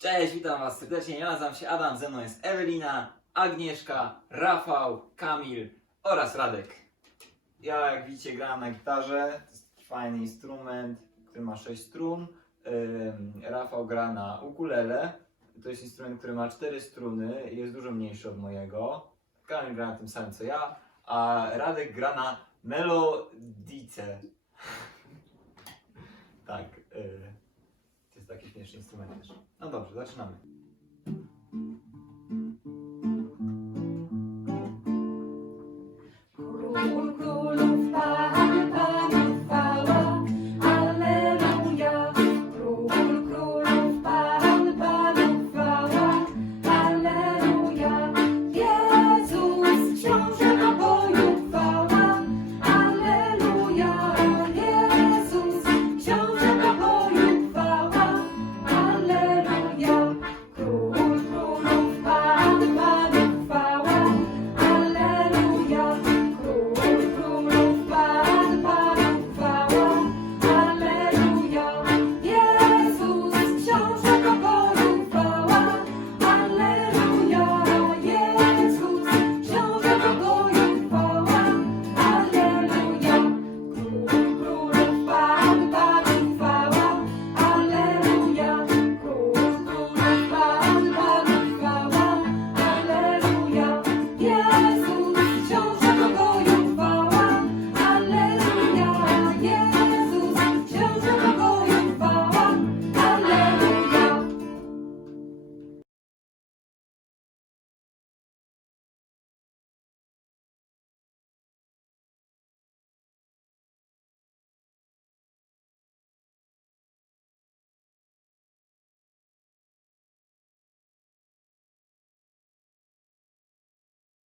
Cześć, witam Was serdecznie. Ja nazywam się Adam, ze mną jest Ewelina, Agnieszka, Rafał, Kamil oraz Radek. Ja, jak widzicie, gram na gitarze. To jest fajny instrument, który ma 6 strun. Rafał gra na ukulele. To jest instrument, który ma 4 struny i jest dużo mniejszy od mojego. Kamil gra na tym samym co ja, a Radek gra na melodice. tak. y, to jest taki śmieszny instrument też. No dobrze, zaczynamy.